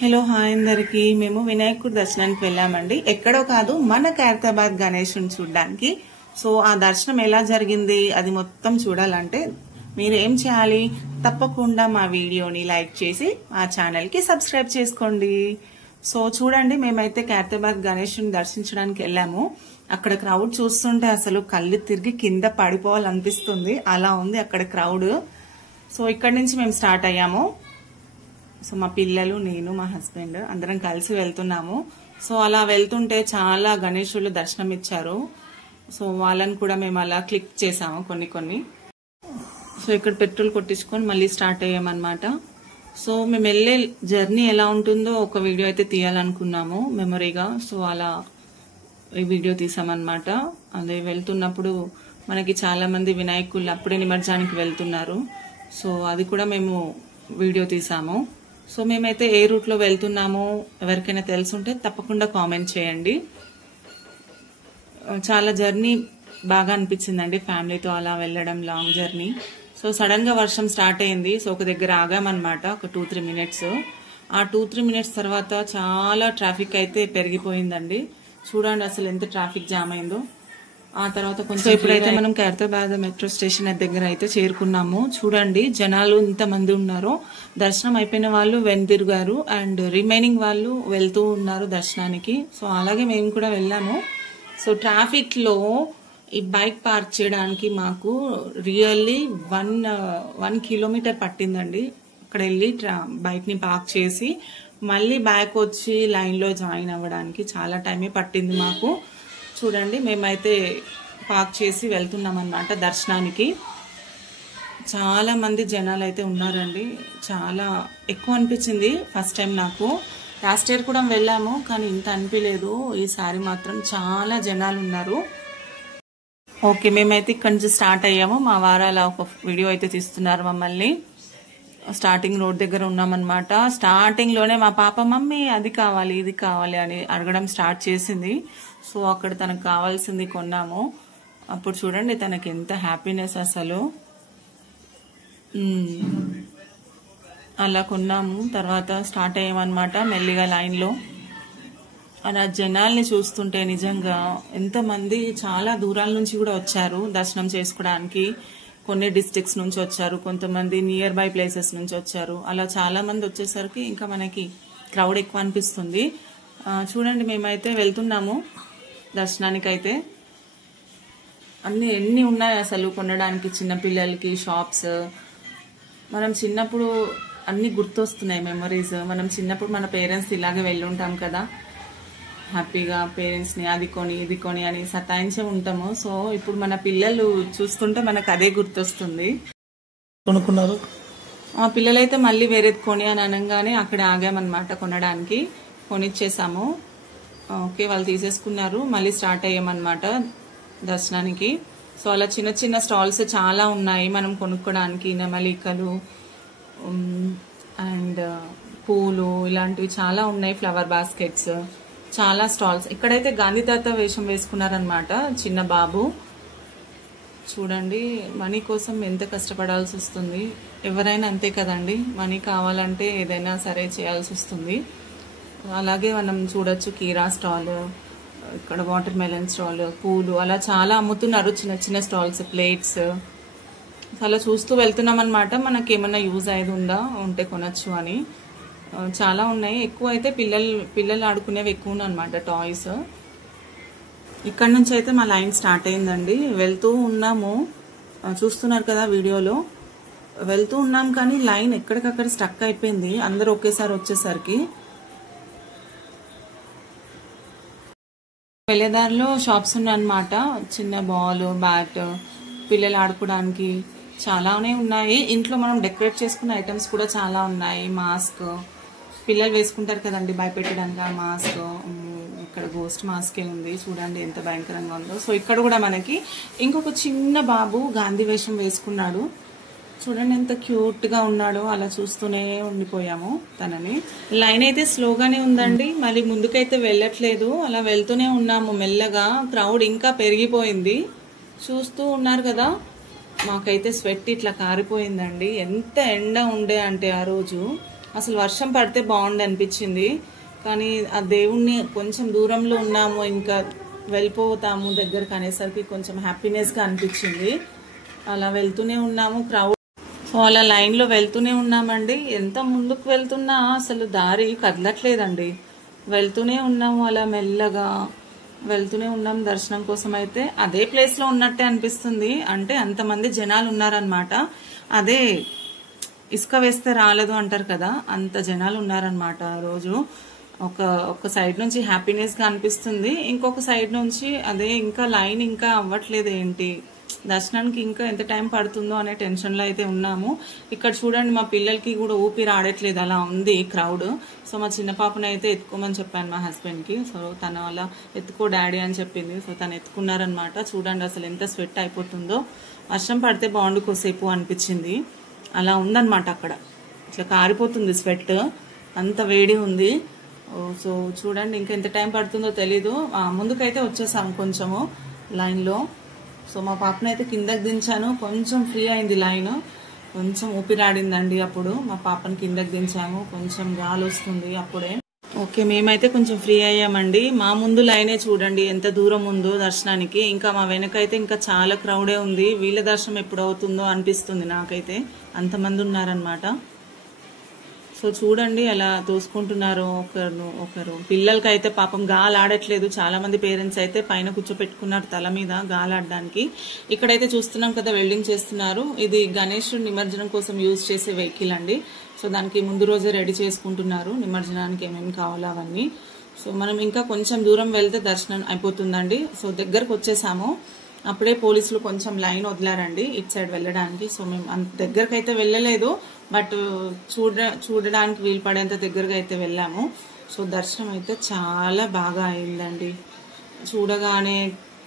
Hello hi అందరికి మేము వినాయకుడి దర్శనానికి వెళ్ళామండి. ఎక్కడో కాదు, మన ఖైరతాబాద్ గణేశుని చూడడానికి. సో ఆ దర్శనం ఎలా జరిగింది అది మొత్తం చూడాలంటే మీరు ఏం చేయాలి, తప్పకుండా మా వీడియోని లైక్ చేసి మా ఛానల్ కి సబ్స్క్రైబ్ చేసుకోండి. సో చూడండి, మేమైతే ఖైరతాబాద్ గణేశుని దర్శించడానికి వెళ్ళాము. అక్కడ క్రౌడ్ చూస్తుంటే అసలు కళ్ళు తిరిగి కింద పడిపోవాలనిపిస్తుంది, అలా ఉంది అక్కడ క్రౌడ్. సో ఇక్కడ నుంచి మేము స్టార్ట్ అయ్యాము. సో మా పిల్లలు, నేను, మా హస్బెండ్ అందరం కలిసి వెళ్తున్నాము. సో అలా వెళ్తుంటే చాలా గణేశులు దర్శనం ఇచ్చారు. సో వాళ్ళని కూడా మేము అలా క్లిక్ చేసాము కొన్ని. సో ఇక్కడ పెట్రోల్ కొట్టించుకొని మళ్ళీ స్టార్ట్ అయ్యామన్నమాట. సో మేము వెళ్ళే జర్నీ ఎలా ఉంటుందో ఒక వీడియో అయితే తీయాలనుకున్నాము మెమరీగా. సో అలా ఈ వీడియో తీసామన్నమాట. అదే వెళ్తున్నప్పుడు మనకి చాలా మంది వినాయకులు అప్పుడే నిమజ్జనానికి వెళ్తున్నారు. సో అది కూడా మేము వీడియో తీసాము. సో మేమైతే ఏ రూట్ లో వెళ్తున్నామో ఎవరికైనా తెలుసుంటే తప్పకుండా కామెంట్ చేయండి. చాలా జర్నీ బాగా అనిపించిందండి ఫ్యామిలీతో అలా వెళ్ళడం, లాంగ్ జర్నీ. సో సడన్ గా వర్షం స్టార్ట్ అయింది. సో ఒక దగ్గర ఆగామన్నమాట, ఒక 2-3 మినిట్స్. ఆ 2-3 మినిట్స్ తర్వాత చాలా ట్రాఫిక్ అయితే పెరిగిపోయిందండి. చూడండి అసలు ఎంత ట్రాఫిక్ జామ్ అయిందో. ఆ తర్వాత కొంచెం ఇప్పుడైతే మనం ఖైరతాబాద్ మెట్రో స్టేషన్ దగ్గర అయితే చేరుకున్నాము. చూడండి జనాలు ఇంతమంది ఉన్నారో. దర్శనం అయిపోయిన వాళ్ళు వెనుదిరిగారు అండ్ రిమైనింగ్ వాళ్ళు వెళ్తూ ఉన్నారు దర్శనానికి. సో అలాగే మేము కూడా వెళ్ళాము. సో ట్రాఫిక్ లో ఈ బైక్ పార్క్ చేయడానికి మాకు రియల్లీ 1 కిలోమీటర్ పట్టిందండి. అక్కడ వెళ్ళి బైక్ ని పార్క్ చేసి మళ్ళీ బ్యాక్ వచ్చి లైన్ లో జాయిన్ అవ్వడానికి చాలా టైమే పట్టింది మాకు. చూడండి మేమైతే పార్క్ చేసి వెళ్తున్నాం అన్నమాట దర్శనానికి. చాలా మంది జనాలు అయితే ఉన్నారండి. చాలా ఎక్కువ అనిపించింది ఫస్ట్ టైం నాకు. లాస్ట్ ఇయర్ కూడా వెళ్ళాము కానీ ఇంత అనిపించలేదు. ఈసారి మాత్రం చాలా జనాలు ఉన్నారు. ఓకే, మేమైతే ఇక్కడ నుంచి స్టార్ట్ అయ్యాము. మా వారాల ఒక వీడియో అయితే తీస్తున్నారు మమ్మల్ని. స్టార్టింగ్ రోడ్ దగ్గర ఉన్నామన్నమాట. స్టార్టింగ్ లోనే మా పాప మమ్మీ అది కావాలి ఇది కావాలి అని అడగడం స్టార్ట్ చేసింది. సో అక్కడ తనకు కావాల్సింది కొన్నాము. అప్పుడు చూడండి తనకి ఎంత హ్యాపీనెస్ అసలు. అలా కొన్నాము. తర్వాత స్టార్ట్ అయ్యామన్నమాట మెల్లిగా లైన్ లో. అలా జనాల్ని చూస్తుంటే నిజంగా ఎంతమంది చాలా దూరాల నుంచి కూడా వచ్చారు దర్శనం చేసుకోవడానికి. కొన్ని డిస్ట్రిక్ట్స్ నుంచి వచ్చారు, కొంతమంది నియర్ బై ప్లేసెస్ నుంచి వచ్చారు. అలా చాలా మంది వచ్చేసరికి ఇంకా మనకి క్రౌడ్ ఎక్కువ అనిపిస్తుంది. చూడండి మేమైతే వెళ్తున్నాము దర్శనానికి. అయితే ఎన్ని ఉన్నాయి అసలు కొనడానికి, చిన్న పిల్లలకి షాప్స్. మనం చిన్నప్పుడు అన్ని గుర్తొస్తున్నాయి మెమరీస్. మనం చిన్నప్పుడు మన పేరెంట్స్ ఇలాగే వెళ్ళుంటాం కదా, హ్యాపీగా పేరెంట్స్ ని అది కొని ఇది కొని అని సతాయించే ఉంటాము. సో ఇప్పుడు మన పిల్లలు చూస్తుంటే మనకు అదే గుర్తొస్తుంది. కొనుక్కున్నారు ఆ పిల్లలైతే మళ్ళీ వేరేది కొని అని అనగానే అక్కడ ఆగామన్నమాట కొనడానికి. కొనిచ్చేసాము. ఓకే, వాళ్ళు తీసేసుకున్నారు. మళ్ళీ స్టార్ట్ అయ్యామన్నమాట దర్శనానికి. సో అలా చిన్న చిన్న స్టాల్స్ చాలా ఉన్నాయి మనం కొనుక్కోడానికి. నెమలికలు అండ్ పూలు ఇలాంటివి చాలా ఉన్నాయి. ఫ్లవర్ బాస్కెట్స్, చాలా స్టాల్స్. ఇక్కడైతే గాంధీ తాత వేషం వేసుకున్నారనమాట చిన్న బాబు. చూడండి మనీ కోసం ఎంత కష్టపడాల్సి వస్తుంది. ఎవరైనా అంతే కదండి, మనీ కావాలంటే ఏదైనా సరే చేయాల్సి వస్తుంది. అలాగే మనం చూడొచ్చు కీరా స్టాల్, ఇక్కడ వాటర్ మెలన్ స్టాల్, పూలు అలా చాలా అమ్ముతున్నారు. చిన్న చిన్న స్టాల్స్, ప్లేట్స్. అలా చూస్తూ వెళ్తున్నాం అనమాట. మనకి ఏమన్నా యూజ్ అయ్యేది ఉంటే కొనొచ్చు అని. చాలా ఉన్నాయి. ఎక్కువ అయితే పిల్లలు ఆడుకునేవి ఎక్కువ అనమాట, టాయ్స్. ఇక్కడ నుంచి అయితే మా లైన్ స్టార్ట్ అయిందండి. వెళ్తూ ఉన్నాము, చూస్తున్నారు కదా వీడియోలో. వెళ్తూ ఉన్నాం కానీ లైన్ ఎక్కడికక్కడ స్టక్ అయిపోయింది అందరూ ఒకేసారి వచ్చేసరికి. వెళ్ళేదారిలో షాప్స్ ఉన్నాయన్నమాట. చిన్న బాల్, బ్యాట్, పిల్లలు ఆడుకోవడానికి చాలానే ఉన్నాయి. ఇంట్లో మనం డెకరేట్ చేసుకున్న ఐటమ్స్ కూడా చాలా ఉన్నాయి. మాస్క్ పిల్లలు వేసుకుంటారు కదండి భయపెట్టడానికి, ఆ మాస్క్. ఇక్కడ గోస్ట్ మాస్కే ఉంది, చూడండి ఎంత భయంకరంగా ఉందో. సో ఇక్కడ కూడా మనకి ఇంకొక చిన్న బాబు గాంధీ వేషం వేసుకున్నాడు. చూడండి ఎంత క్యూట్ గా ఉన్నాడో. అలా చూస్తూనే ఉండిపోయాము తనని. లైన్ అయితే స్లోగానే ఉందండి, మళ్ళీ ముందుకైతే వెళ్ళట్లేదు. అలా వెళ్తూనే ఉన్నాము మెల్లగా. క్రౌడ్ ఇంకా పెరిగిపోయింది. చూస్తూ ఉన్నారు కదా, మాకైతే స్వెట్ ఇట్లా కారిపోయిందండి. ఎంత ఎండ ఉండే అంటే ఆ రోజు అసలు వర్షం పడితే బాగుండి అనిపించింది. కానీ ఆ దేవుణ్ణి కొంచెం దూరంలో ఉన్నాము, ఇంకా వెళ్ళిపోతాము దగ్గరకు అనేసరికి కొంచెం హ్యాపీనెస్గా అనిపించింది. అలా వెళ్తూనే ఉన్నాము, క్రౌడ్. సో అలా లైన్లో వెళ్తూనే ఉన్నామండి. ఎంత ముందుకు వెళ్తున్నా అసలు దారి కదలట్లేదండి. వెళ్తూనే ఉన్నాము, అలా మెల్లగా వెళ్తూనే ఉన్నాం దర్శనం కోసం. అయితే అదే ప్లేస్లో ఉన్నట్టే అనిపిస్తుంది, అంటే అంతమంది జనాలు ఉన్నారనమాట. అదే ఇసుక వేస్తే రాలేదు అంటారు కదా, అంత జనాలు ఉన్నారనమాట ఆ రోజు. ఒక సైడ్ నుంచి హ్యాపీనెస్గా అనిపిస్తుంది, ఇంకొక సైడ్ నుంచి అదే ఇంకా లైన్ ఇంకా అవ్వట్లేదు, ఏంటి దర్శనానికి ఇంకా ఎంత టైం పడుతుందో అనే టెన్షన్లో అయితే ఉన్నాము. ఇక్కడ చూడండి, మా పిల్లలకి కూడా ఊపిరి ఆడట్లేదు, అలా ఉంది క్రౌడ్. సో మా చిన్న పాపని అయితే ఎత్తుకోమని చెప్పాను మా హస్బెండ్కి. సో తను అలా ఎత్తుకో డాడీ అని చెప్పింది. సో తను ఎత్తుకున్నారనమాట. చూడండి అసలు ఎంత స్వెట్ అయిపోతుందో. వర్షం పడితే బాగుండు కోసేపు అనిపించింది. అలా ఉందన్నమాట, అక్కడ ఇట్లా కారిపోతుంది స్వెట్, అంత వేడి ఉంది. సో చూడండి ఇంకా ఎంత టైం పడుతుందో తెలీదు. ముందుకైతే వచ్చేసాము కొంచెము లైన్లో. సో మా పాపని అయితే కిందకి దించాను, కొంచెం ఫ్రీ అయింది లైన్, కొంచెం ఊపిరాడిందండి. అప్పుడు మా పాపని కిందకి దించాము, కొంచెం గాలి వస్తుంది అప్పుడే. ఓకే, మేమైతే కొంచెం ఫ్రీ అయ్యామండి. మా ముందు లైనే చూడండి ఎంత దూరం ఉందో దర్శనానికి. ఇంకా మా వెనకైతే ఇంకా చాలా క్రౌడే ఉంది. వీళ్ళ దర్శనం ఎప్పుడు అవుతుందో అనిపిస్తుంది నాకైతే, అంతమంది ఉన్నారనమాట. సో చూడండి ఎలా తోసుకుంటున్నారు ఒకరు. పిల్లలకైతే పాపం గాలి ఆడట్లేదు. చాలా మంది పేరెంట్స్ అయితే పైన కూర్చోపెట్టుకున్నారు తల మీద గాలాడడానికి. ఇక్కడైతే చూస్తున్నాం కదా, వెల్డింగ్ చేస్తున్నారు. ఇది గణేశుడి నిమజ్జనం కోసం యూజ్ చేసే వెహికల్ అండి. సో దానికి ముందు రోజే రెడీ చేసుకుంటున్నారు, నిమజ్జనానికి ఏమేమి కావాలో అవన్నీ. సో మనం ఇంకా కొంచెం దూరం వెళ్తే దర్శనం అయిపోతుందండి. సో దగ్గరకు వచ్చేసాము. అప్పుడే పోలీసులు కొంచెం లైన్ వదిలారండి ఇటు సైడ్ వెళ్ళడానికి. సో మేము అంత దగ్గరకు అయితే వెళ్ళలేదు, బట్ చూడడానికి వీలు పడేంత దగ్గరగా అయితే వెళ్ళాము. సో దర్శనం అయితే చాలా బాగా అయిందండి. చూడగానే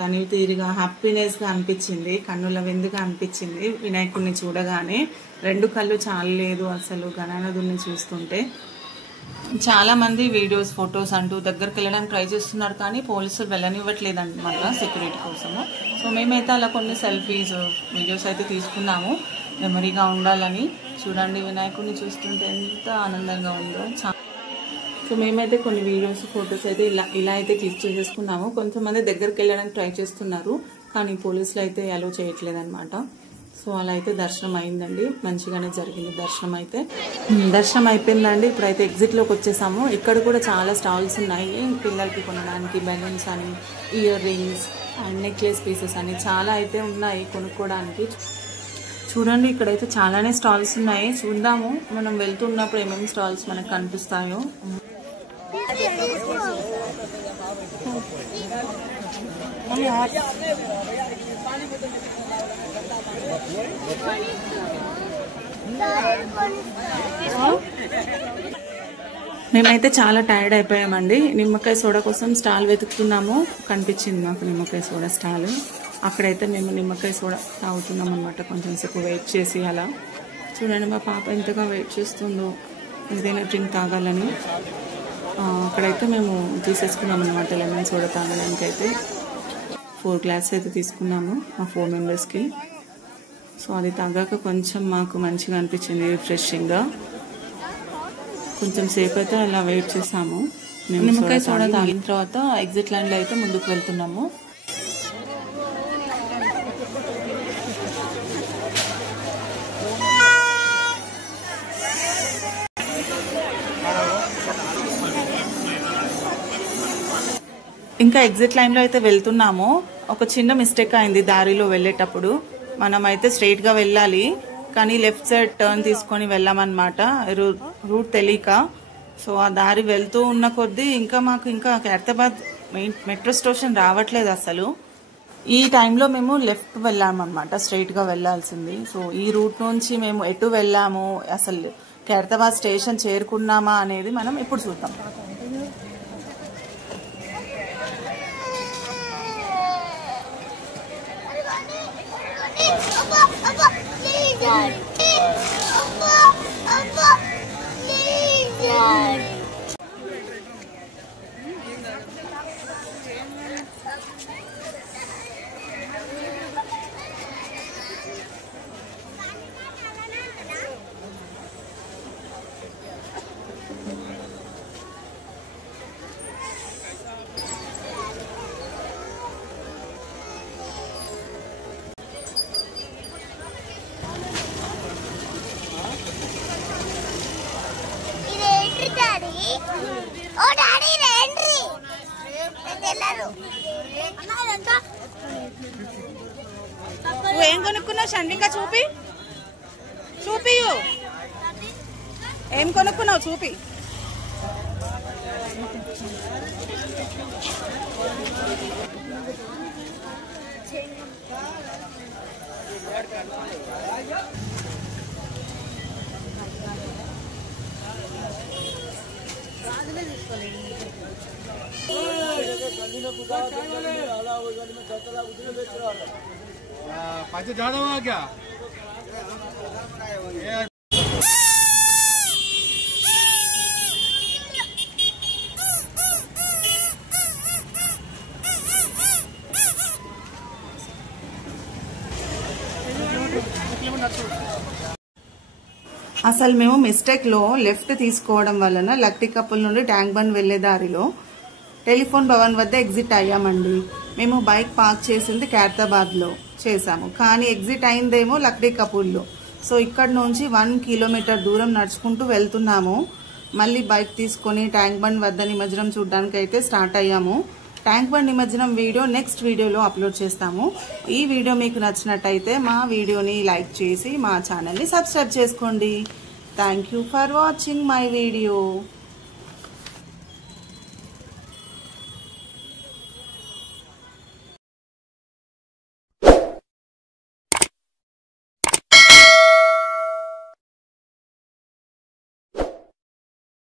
తనివి తీరిగా హ్యాపీనెస్గా అనిపించింది, కన్నుల విందుగా అనిపించింది. వినాయకుడిని చూడగానే 2 కళ్ళు చాలలేదు అసలు గణనాథుడిని చూస్తుంటే. చాలా మంది వీడియోస్, ఫొటోస్ అంటూ దగ్గరికి వెళ్ళడానికి ట్రై చేస్తున్నారు, కానీ పోలీసులు వెళ్ళనివ్వట్లేదు అనమాట సెక్యూరిటీ కోసము. సో మేమైతే అలా కొన్ని సెల్ఫీస్, వీడియోస్ అయితే తీసుకున్నాము మెమరీగా ఉండాలని. చూడండి వినాయకుడిని చూస్తుంటే ఎంత ఆనందంగా ఉందో. సో మేమైతే కొన్ని వీడియోస్, ఫొటోస్ అయితే ఇలా అయితే క్లిక్ చేసేసుకున్నాము. కొంతమంది దగ్గరికి వెళ్ళడానికి ట్రై చేస్తున్నారు, కానీ పోలీసులు అయితే అలో చేయట్లేదు అనమాట. సో అలా అయితే దర్శనం అయిందండి, మంచిగానే జరిగింది దర్శనం అయితే. దర్శనం అయిపోయిందండి. ఇప్పుడైతే ఎగ్జిట్లోకి వచ్చేసాము. ఇక్కడ కూడా చాలా స్టాల్స్ ఉన్నాయి పిల్లలకి కొనడానికి, బెలూన్స్ అని, ear rings and necklace pieces అని చాలా అయితే ఉన్నాయి కొనుక్కోవడానికి. చూడండి ఇక్కడైతే చాలానే స్టాల్స్ ఉన్నాయి. చూద్దాము మనం వెళ్తున్నప్పుడు ఏమేమి స్టాల్స్ మనకు కనిపిస్తాయో. మేమైతే చాలా టైర్డ్ అయిపోయామండి. నిమ్మకాయ సోడా కోసం స్టాల్ వెతుకుతున్నాము, కనిపించింది మాకు నిమ్మకాయ సోడా స్టాల్. అక్కడైతే మేము నిమ్మకాయ సోడా తాగుతున్నాం అనమాట, కొంచెం సేపు వెయిట్ చేసి. అలా చూడండి మా పాప ఎంతగా వెయిట్ చేస్తుందో ఏదైనా డ్రింక్ తాగాలని. అక్కడైతే మేము తీసేసుకున్నాం అనమాట లెమన్ సోడా తాగడానికి. అయితే 4 గ్లాస్ అయితే తీసుకున్నాము మా 4 మెంబర్స్కి. సో అది తాగాక కొంచెం మాకు మంచిగా అనిపించింది, రిఫ్రెషింగ్గా. కొంచెం సేపు అయితే అలా వెయిట్ చేసాము. నిమ్మకాయ సోడా తాగిన తర్వాత ఎగ్జిట్ లైన్లో అయితే ముందుకు వెళ్తున్నాము. ఇంకా ఎగ్జిట్ లైన్లో అయితే వెళ్తున్నాము. ఒక చిన్న మిస్టేక్ అయింది దారిలో వెళ్ళేటప్పుడు. మనమైతే స్ట్రైట్గా వెళ్ళాలి, కానీ లెఫ్ట్ సైడ్ టర్న్ తీసుకొని వెళ్ళామన్నమాట రూట్ తెలియక. సో ఆ దారి వెళ్తూ ఉన్న కొద్దీ ఇంకా మాకు ఖైరతాబాద్ మెట్రో స్టేషన్ రావట్లేదు అసలు. ఈ టైంలో మేము లెఫ్ట్ వెళ్ళామన్నమాట, స్ట్రైట్గా వెళ్ళాల్సింది. సో ఈ రూట్ నుంచి మేము ఎటు వెళ్ళాము, అసలు ఖైరతాబాద్ స్టేషన్ చేరుకున్నామా అనేది మనం ఇప్పుడు చూద్దాం. నువ్వేం కొనుక్కున్నావు షన్విక? చూపి చూపియు, ఏం కొనుక్కున్నావు చూపి. पैसे ज्यादा हुआ क्या? అసలు మేము మిస్టేక్ లో లెఫ్ట్ తీసుకోవడం వలన లక్టీ కపుల్ నుండి ట్యాంక్ బండ్ వెళ్లే దారిలో టెలిఫోన్ భవన్ వద్ద ఎగ్జిట్ అయ్యామండి. మేము బైక్ పార్క్ చేసింది ఖైరతాబాద్ లో చేసాము, కానీ ఎగ్జిట్ అయిందేమో లక్టీ కపుల్లో. సో ఇక్కడ నుంచి 1 కిలోమీటర్ దూరం నడుచుకుంటూ వెళ్తున్నాము. మళ్ళీ బైక్ తీసుకొని ట్యాంక్ బండ్ వద్ద నిమజ్జనం చూడడానికి అయితే స్టార్ట్ అయ్యాము. ట్యాంక్ బండ్ నిమజ్జనం వీడియో నెక్స్ట్ వీడియోలో అప్లోడ్ చేస్తాము. ఈ వీడియో మీకు నచ్చినట్టయితే మా వీడియోని లైక్ చేసి మా ఛానల్ని సబ్స్క్రైబ్ చేసుకోండి. Thank you for watching my video.